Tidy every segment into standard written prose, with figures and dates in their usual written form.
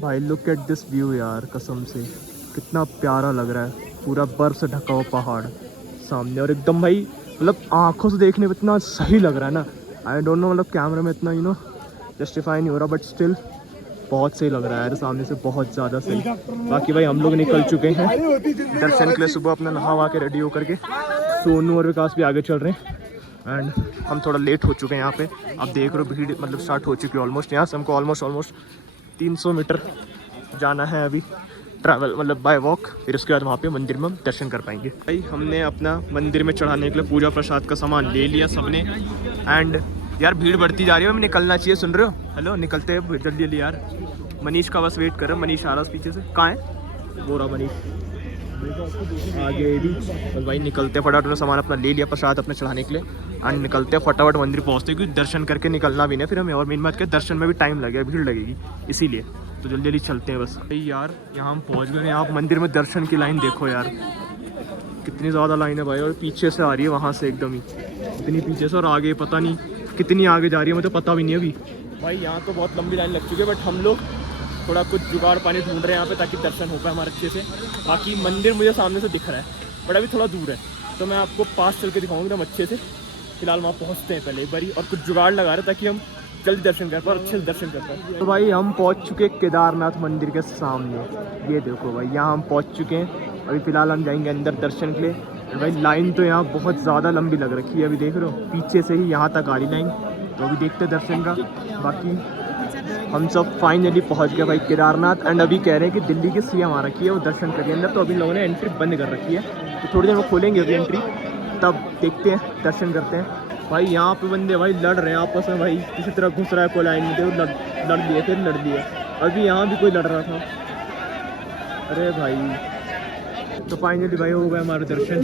भाई look at this view यार, कसम से कितना प्यारा लग रहा है। पूरा बर्फ से ढका हुआ पहाड़ सामने, और एकदम भाई मतलब आंखों से देखने में इतना सही लग रहा है ना। आई डोंट नो, मतलब कैमरा में इतना जस्टिफाई नहीं हो रहा, बट स्टिल बहुत सही लग रहा है यार, सामने से बहुत ज़्यादा सही। बाकी भाई हम लोग निकल चुके हैं दर्शन के लिए सुबह, अपना नहा वहा के रेडी होकर के। सोनू और विकास भी आगे चल रहे हैं एंड हम थोड़ा लेट हो चुके हैं यहाँ पे। अब देख रहे हो भीड़ मतलब स्टार्ट हो चुकी है ऑलमोस्ट। यहाँ से हमको ऑलमोस्ट 300 मीटर जाना है अभी ट्रैवल, मतलब बाय वॉक। फिर उसके बाद वहाँ पे मंदिर में हम दर्शन कर पाएंगे। भाई हमने अपना मंदिर में चढ़ाने के लिए पूजा प्रसाद का सामान ले लिया सबने। एंड यार भीड़ बढ़ती जा रही है, हमें निकलना चाहिए, सुन रहे हो? हेलो, निकलते हैं जल्दी जल्दी यार। मनीष का बस वेट कर रहे हैं, मनीष आ रहा है पीछे से। कहाँ है वो रहा मनीष आगे भी। तो भाई निकलते फटाफट, उन्होंने सामान अपना ले लिया प्रसाद अपने चढ़ाने के लिए एंड निकलते फटाफट मंदिर पहुँचते, क्योंकि दर्शन करके निकलना भी नहीं फिर हमें। और मेन बात क्या, दर्शन में भी टाइम लगेगा, भीड़ लगेगी, इसीलिए तो जल्दी जल्दी चलते हैं बस। भाई यार यहाँ हम पहुँच गए हैं। आप मंदिर में दर्शन की लाइन देखो यार, कितनी ज़्यादा लाइन है भाई। और पीछे से आ रही है वहाँ से एकदम ही, इतनी पीछे से, और आगे पता नहीं कितनी आगे जा रही है, मुझे पता भी नहीं अभी। भाई यहाँ तो बहुत लंबी लाइन लग चुकी है, बट हम लोग थोड़ा कुछ जुगाड़ पानी ढूंढ रहे हैं यहाँ पे, ताकि दर्शन हो पाए हमारे अच्छे से। बाकी मंदिर मुझे सामने से दिख रहा है, बट अभी थोड़ा दूर है, तो मैं आपको पास चल के दिखाऊंगा एकदम अच्छे से। फिलहाल वहाँ पहुँचते हैं पहले एक बारी, और कुछ जुगाड़ लगा रहे ताकि हम जल्दी दर्शन कर पाए और अच्छे से दर्शन कर पाए। तो भाई हम पहुँच चुके हैं केदारनाथ मंदिर के सामने, ये देखो भाई यहाँ हम पहुँच चुके हैं। अभी फ़िलहाल हम जाएंगे अंदर दर्शन के लिए। भाई लाइन तो यहाँ बहुत ज़्यादा लंबी लग रखी है, अभी देख रहे हो पीछे से ही यहाँ तक आ रही लाइन। तो अभी देखते हैं दर्शन का। बाकी हम सब फाइनली पहुँच गए भाई केदारनाथ। एंड अभी कह रहे हैं कि दिल्ली की सीएम आ रखी है, वो दर्शन करिए अंदर। तो अभी लोगों ने एंट्री बंद कर रखी है, तो थोड़ी देर में खोलेंगे अभी एंट्री, तब देखते हैं दर्शन करते हैं। भाई यहाँ पे बंदे भाई लड़ रहे हैं आपस में, भाई किसी तरह घुस रहा है कोई लाइन में, देखो लड़ लिए फिर लड़ लिए। अभी यहाँ भी कोई लड़ रहा था, अरे भाई। तो फाइनली भाई हो गए हमारे दर्शन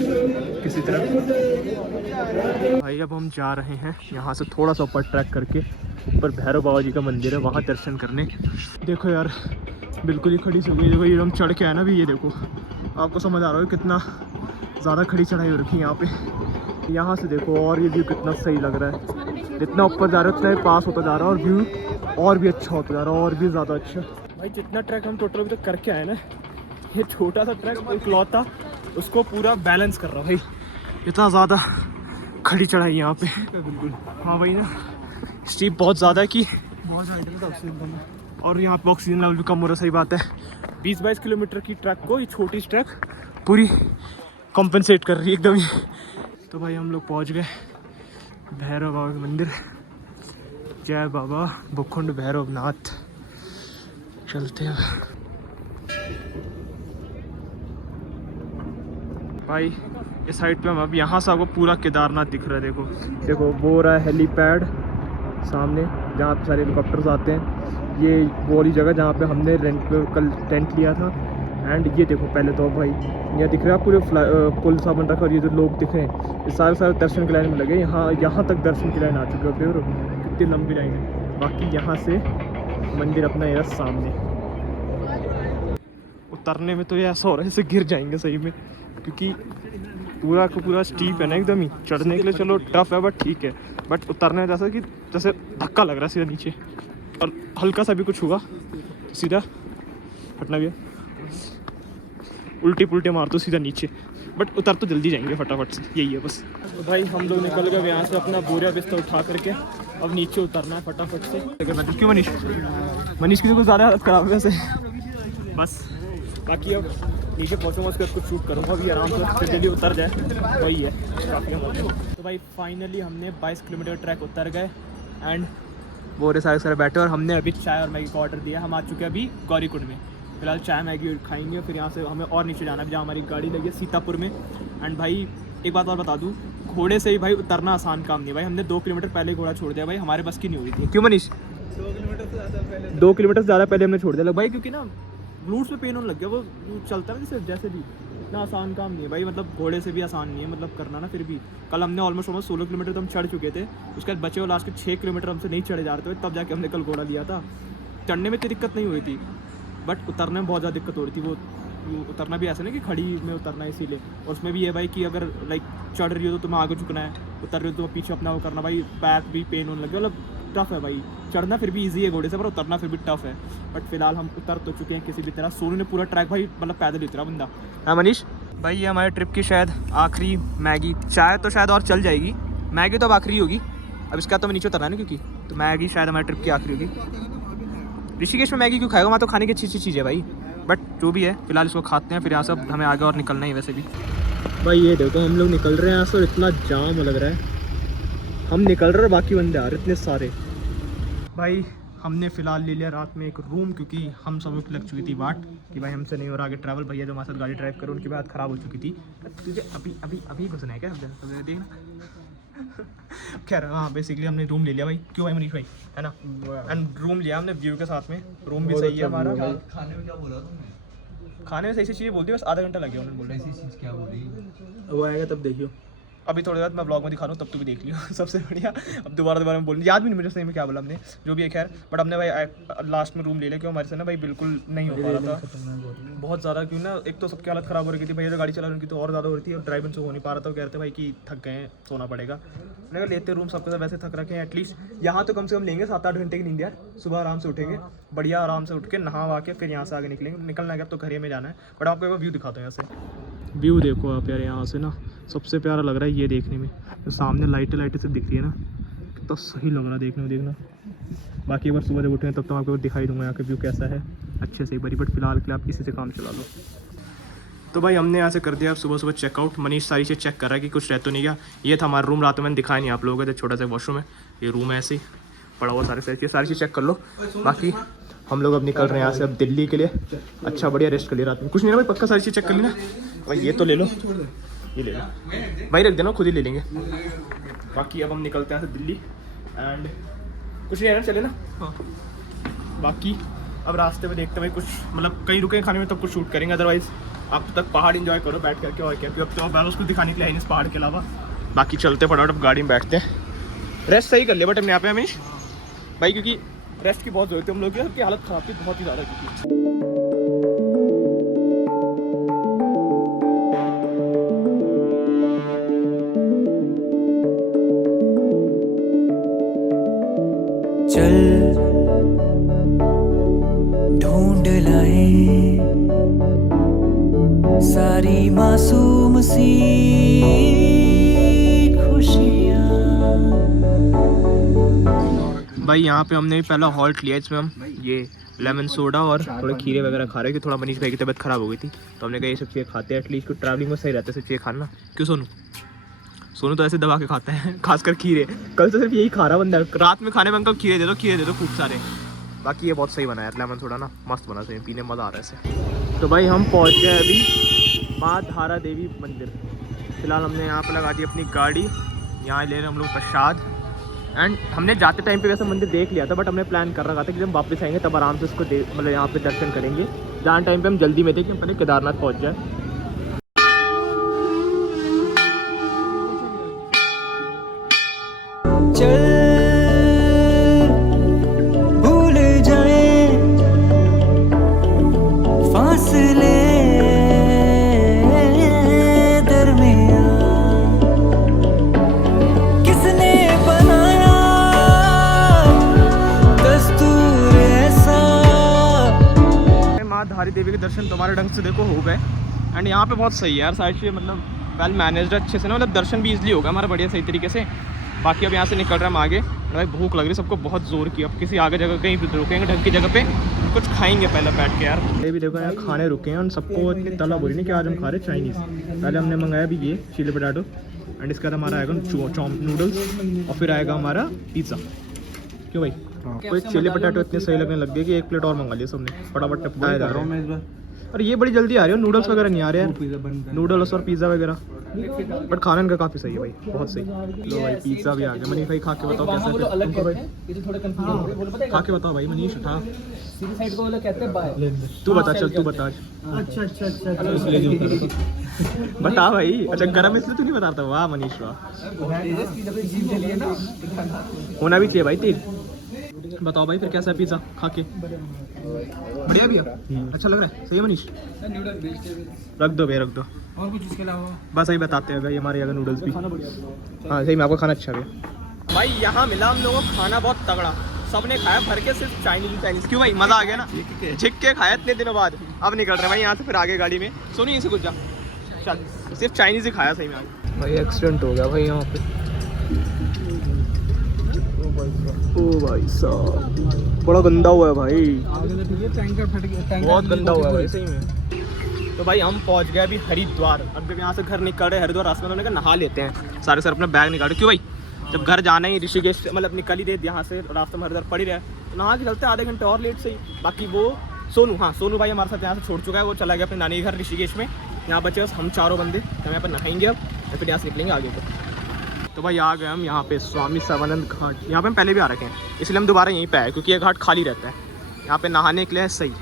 किसी तरह। भाई अब हम जा रहे हैं यहाँ से थोड़ा सा ऊपर ट्रैक करके, ऊपर भैरव बाबा जी का मंदिर है, वहाँ दर्शन करने। देखो यार बिल्कुल ही खड़ी सी हुई, देखो ये हम चढ़ के आए ना भी, ये देखो आपको समझ आ रहा है कितना ज़्यादा खड़ी चढ़ाई हो रखी है यहाँ पे। यहाँ से देखो और ये व्यू कितना सही लग रहा है, जितना ऊपर जा रहा है उतना ही पास होता जा रहा है, और व्यू और भी अच्छा होता जा रहा है, और भी ज़्यादा अच्छा। भाई जितना ट्रैक हम टोटल अभी तक करके आए ना, ये छोटा सा ट्रैक इकलौता उसको पूरा बैलेंस कर रहा है भाई। इतना ज़्यादा खड़ी चढ़ाई यहाँ पे, बिल्कुल। हाँ भाई ना, स्टीप बहुत ज़्यादा है कि बहुत ज़्यादा ऑक्सीजन, और यहाँ पे ऑक्सीजन लेवल भी कम हो रहा है। सही बात है, 20-22 किलोमीटर की ट्रैक को ये छोटी ट्रैक पूरी कॉम्पनसेट कर रही है एकदम ही। तो भाई हम लोग पहुँच गए भैरव बाबा के मंदिर। जय बाबा भूखुंड भैरवनाथ, चलते हैं भाई। इस साइड पे हम अब यहाँ से आपको पूरा केदारनाथ दिख रहा है। देखो देखो वो रहा है हेलीपैड सामने, जहाँ पे सारे हेलीकॉप्टर्स आते हैं। ये वो वाली जगह जहाँ पे हमने रेंट पे कल टेंट लिया था। एंड ये देखो पहले तो भाई यहाँ दिख रहा है पूरे पुल सा बन रखा, और ये जो लोग दिख रहे हैं ये सारे दर्शन की लाइन में लगे। यहाँ तक दर्शन की लाइन आ चुकी है, और कितनी लंबी लाइन है। बाकी यहाँ से मंदिर अपना ये सामने। उतरने में तो ये ऐसा हो रहा है जैसे गिर जाएंगे सही में, क्योंकि पूरा का पूरा स्टीप है ना एकदम ही। चढ़ने के लिए चलो टफ है बट ठीक है, बट उतरने में जैसे धक्का लग रहा है सीधा नीचे, और हल्का सा भी कुछ हुआ तो सीधा फटना भी है, उल्टी पुल्टे मार दो सीधा नीचे। बट उतर तो जल्दी जाएंगे फटाफट से, यही है बस। तो भाई हम लोग निकल गए यहाँ से अपना बोरिया बिस्तर उठा करके, अब नीचे उतरना है फटाफट से। क्यों मनीष की तो कुछ ज़्यादा हालत ख़राब है वैसे, बस। बाकी अब नीचे पहुँचूँगा उसके बाद कुछ शूट करूँगा, अभी आराम से जल्दी उतर जाए वही है काफ़ी। तो भाई फाइनली हमने 22 किलोमीटर ट्रैक उतर गए एंड बोरे सारे बैठे, और हमने अभी चाय और मैगी का ऑर्डर दिया। हम आ चुके हैं अभी गौरीकुंड में। फिलहाल चाय मैगी खाएंगे, फिर यहाँ से हमें और नीचे जाना है जहाँ हमारी गाड़ी लगी है सीतापुर में। एंड भाई एक बात और बता दूँ, घोड़े से ही भाई उतरना आसान काम नहीं है भाई। हमने 2 किलोमीटर पहले घोड़ा छोड़ दिया भाई, हमारे बस की नहीं हुई थी। क्यों मनीष? 2 किलोमीटर से ज़्यादा पहले हमने छोड़ दिया भाई, क्योंकि ना ग्लूट्स में पेन होने लग गया। वो चलता है जैसे भी, इतना आसान काम नहीं है भाई, मतलब घोड़े से भी आसान नहीं है मतलब करना ना। फिर भी कल हमने ऑलमोस्ट 16 किलोमीटर तो हम चढ़ चुके थे, उसके बाद बचे हुए लास्ट के 6 किलोमीटर हमसे नहीं चढ़े जा रहे थे, तब जाके हमने कल घोड़ा लिया था। चढ़ने में इतनी दिक्कत नहीं हुई थी, बट उतरने में बहुत ज़्यादा दिक्कत हो रही थी। वो उतरना भी ऐसा नहीं कि खड़ी में उतरना है इसीलिए, और उसमें भी ये भाई कि अगर लाइक चढ़ रही हो तो तुम्हें आगे झुकना है, उतर रही हो तो पीछे अपना वो करना भाई, बैक भी पेन होने लगे, मतलब टफ है भाई, चढ़ना फिर भी इजी है घोड़े से, पर उतरना फिर भी टफ है। बट फिलहाल हम उतर तो चुके हैं किसी भी तरह। सोनू ने पूरा ट्रैक भाई मतलब पैदल ही उतरा बंदा। हाँ मनीष भाई, ये हमारे ट्रिप की शायद आखिरी मैगी, चाय तो शायद और चल जाएगी, मैगी तो अब आखिरी होगी। अब इसका तो मैं नीचे उतरना है ना, क्योंकि तो मैगी शायद हमारे ट्रिप की आखिरी होगी। ऋषिकेश में मैगी क्यों खाएगा, वहाँ तो खाने की अच्छी अच्छी चीज़ है भाई। बट जो भी है फिलहाल इसको खाते हैं, फिर यहाँ से हमें आगे और निकलना ही वैसे भी। भाई ये देखो हम लोग निकल रहे हैं यहाँ से और इतना जाम लग रहा है। हम निकल रहे हैं, बाकी बंदे आ रहे इतने सारे। भाई हमने फ़िलहाल ले लिया रात में एक रूम, क्योंकि हम सब की लग चुकी थी बाट कि भाई हमसे नहीं हो रहा आगे ट्रैवल। भैया जो हमारे साथ गाड़ी ड्राइव करो उनकी बात ख़राब हो चुकी थी। तुझे अभी अभी अभी घुसना है क्या देखना। खैर हाँ, बेसिकली हमने रूम ले लिया भाई। क्यों भाई मनीष भाई, है ना। एंड रूम लिया हमने व्यू के साथ में, रूम भी सही है हमारा। खाने में क्या बोला तुमने? खाने में सही चीज़ें बोल दी, बस आधा घंटा लग गया उन्होंने बोल रहे। ऐसी चीज़ क्या बोली? वो आएगा तब देखियो। अभी थोड़ी देर बाद मैं ब्लॉग में दिखा रहा हूँ, तब तो भी देख लियो। सबसे बढ़िया। अब दोबारा में बोल, याद भी नहीं मुझे सही में क्या बोला हमने, जो भी है खैर। बट हमने भाई लास्ट में रूम ले लिया, क्यों हमारे से ना भाई बिल्कुल नहीं हो पा रहा था बहुत ज़्यादा। क्यों ना, एक तो सबकी हालत ख़राब हो रही थी, भैया जो गाड़ी चला रही उनकी तो और ज़्यादा हो रही थी, और ड्राइवर से हो नहीं पा रहा था। वो कह रहे थे भाई कि थक गए हैं, सोना पड़ेगा। मैंने कहा लेते रूम, सबके साथ वैसे थक रखे हैं, एटलीस्ट यहाँ तो कम से कम लेंगे 7-8 घंटे की नींद यार। सुबह आराम से उठेंगे, बढ़िया आराम से उठ के नहा वा के फिर यहाँ से आगे निकलेंगे। निकलना है तो घर में जाना है। बट आपको एक व्यू दिखाता हूँ यहाँ से। व्यू देखो आप यार, यहाँ से ना सबसे प्यारा लग रहा है ये देखने में। तो सामने लाइटें सब दिख रही है ना, कितना सही लग रहा है देखने में। देखना बाकी एक बार सुबह जब उठेंगे तब तो आपको दिखाई दूंगा यहाँ का व्यू कैसा है अच्छे से एक बारी। बट फिलहाल के लिए आप इसी से काम चला लो। तो भाई हमने यहाँ से कर दिया सुबह सुबह चेकआउट। मनीष सारी चीज़ चेक कर रहा है कि कुछ रह तो नहीं गया। ये था हमारा रूम, रात में मैंने दिखाया नहीं आप लोगों को, तो छोटा सा वॉशरूम है, ये रूम है ऐसे ही पड़ा हुआ। सारी चीज़ चेक कर लो। बाकी हम लोग अब निकल रहे हैं यहाँ से अब दिल्ली के लिए। अच्छा बढ़िया रेस्ट कर लिया रात में, कुछ नहीं ना भाई, पक्का सारी चीज़ चेक कर ली ना भाई। ये तो ले लो, ये ले लो भाई, रख देना खुद ही ले लेंगे। बाकी अब हम निकलते हैं दिल्ली एंड कुछ नहीं है ना, चले ना। हाँ बाकी अब रास्ते में देखते भाई कुछ मतलब कहीं रुकेंगे खाने में तब कुछ शूट करेंगे, अदरवाइज आप तक पहाड़ एंजॉय करो बैठ करके। और क्या, अब तो अब उसको दिखाने के लिए है इस पहाड़ के अलावा। बाकी चलते फटाफट अब गाड़ी में बैठते हैं। रेस्ट सही कर लिया बट हमने यहाँ पे हमेश भाई, क्योंकि रेस्ट की बहुत ज़रूरत है हम लोग की। सबकी हालत ख़राब थी बहुत ही ज़्यादा क्योंकि चल ढूंढ लाए सारी मासूम सी खुशियाँ। भाई यहाँ पे हमने भी पहला हॉल्ट लिया, इसमें हम ये लेमन सोडा और थोड़े खीरे वगैरह खा रहे हैं कि थोड़ा मनीष भाई की तबीयत ख़राब हो गई थी, तो हमने कहा ये सब चीज़ें खाते हैं, एटलीस्ट कुछ ट्रैवलिंग में सही रहता है सब चीज़ें खाना। क्यों सोनू? सोनू तो ऐसे दबा के खाता है, खासकर खीरे। कल तो सिर्फ यही खा रहा बंदा, रात में खाने में अंकल खीरे दे दो खूब सारे। बाकी ये बहुत सही बना है लेमन सोडा ना, मस्त बना सही, पीने में मज़ा आ रहा है ऐसे। तो भाई हम पहुँच गए अभी माँ धारा देवी मंदिर। फिलहाल हमने यहाँ पर लगा दी अपनी गाड़ी, यहाँ ले रहे हम लोग प्रसाद। एंड हमने जाते टाइम पे वैसे मंदिर देख लिया था, बट हमने प्लान कर रखा था कि जब वापस आएंगे तब आराम से इसको मतलब यहाँ पे दर्शन करेंगे। जाने टाइम पे हम जल्दी में थे कि हम पहले केदारनाथ पहुँच जाए। चल भूल जाए फासले दरमियां, किसने बनाया दस्तूर ऐसा। माँ धारी देवी के दर्शन तुम्हारे ढंग से देखो हो गए। एंड यहाँ पे बहुत सही है यार, साइड से मतलब वेल मैनेज्ड अच्छे से ना, मतलब दर्शन भी इजीली होगा हमारा बढ़िया सही तरीके से। बाकी अब यहाँ से निकल रहे हैं हम आगे। भाई भूख लग रही है सबको बहुत ज़ोर की, अब किसी आगे जगह कहीं भी रुकेंगे ढंग की जगह पे, कुछ खाएंगे पहले बैठ के यार। ये भी देखो यहाँ खाने रुके हैं और सबको इतनी तलब हो रही नहीं कि आज हम खा रहे चाइनीज़। पहले हमने मंगाया भी ये चिली पोटैटो एंड इसके बाद हमारा आएगा नूडल्स और फिर आएगा हमारा पिज़्ज़ा। क्यों भाई? कोई चिली पोटैटो इतने सही लगने लग गए कि एक प्लेट और मंगा लिया सबने, फटाफट टपकाया जा रहा है। और ये बड़ी जल्दी आ रही है, नूडल्स वगैरह नहीं आ रहे हैं, नूडल्स और पिज़्ज़ा वगैरह, बट खाना इनका काफ़ी सही है भाई, बहुत सही। लो भाई पिज़्ज़ा भी आ गया। मनीष भाई खा के बताओ कैसा है, खा के बताओ भाई मनीष। उठा तू बता, चल तू बता। अच्छा बता भाई। अच्छा गरम इसलिए तू नहीं बताता? वाह मनीष वाह, होना भी चाहिए भाई तेज। बताओ भाई फिर कैसा है पिज़्ज़ा खा के? बढ़िया भैया, अच्छा लग रहा है, सही है मनीष? रख दो भैया रख दो। और कुछ इसके अलावा बस यही बताते हैं भाई, हमारे यहाँ नूडल्स भी। हाँ सही में आपका खाना अच्छा है भाई। भाई यहाँ मिला हम लोगों को खाना बहुत तगड़ा, सबने खाया भर के, सिर्फ चाइनीज। क्यों भाई मजा आ गया ना, झिक के खाया इतने दिनों बाद। अब निकल रहे भाई यहाँ से फिर आगे गाड़ी में। सोनी यहीं से कुछ जा, चल सिर्फ चाइनीज ही खाया सही में आज। भाई एक्सीडेंट हो गया भाई यहाँ पे। ओ भाई साहब बड़ा गंदा हुआ है भाई, टैंकर फट गया, बहुत गंदा हुआ है भाई सही में। तो भाई हम पहुंच गए अभी हरिद्वार। अब जब यहाँ से घर निकल रहे हरिद्वार रास्ते में, उन्होंने कहा नहा लेते हैं सारे सर, अपना बैग निकाल। क्यों भाई जब घर जाना ही ऋषिकेश से, मतलब निकल ही दे यहाँ से, रास्ते में हरिद्वार पड़ ही रहा है, तो नहा के चलते आधे घंटे और लेट से ही। बाकी वो सोनू, हाँ सोनू भाई हमारे साथ यहाँ से छोड़ चुका है, वो चला गया अपने नानी के घर ऋषिकेश में। यहाँ बचे बस हम चारों बंदे, हम यहाँ पर नहाएंगे अब, या फिर यहाँ से निकलेंगे आगे तो भाई आ गए हम यहाँ पे स्वामी सर्वानंद घाट। यहाँ पे हम पहले भी आ रखे हैं, इसलिए हम दोबारा यहीं पे आए, क्योंकि ये घाट खाली रहता है, यहाँ पे नहाने के लिए है सही।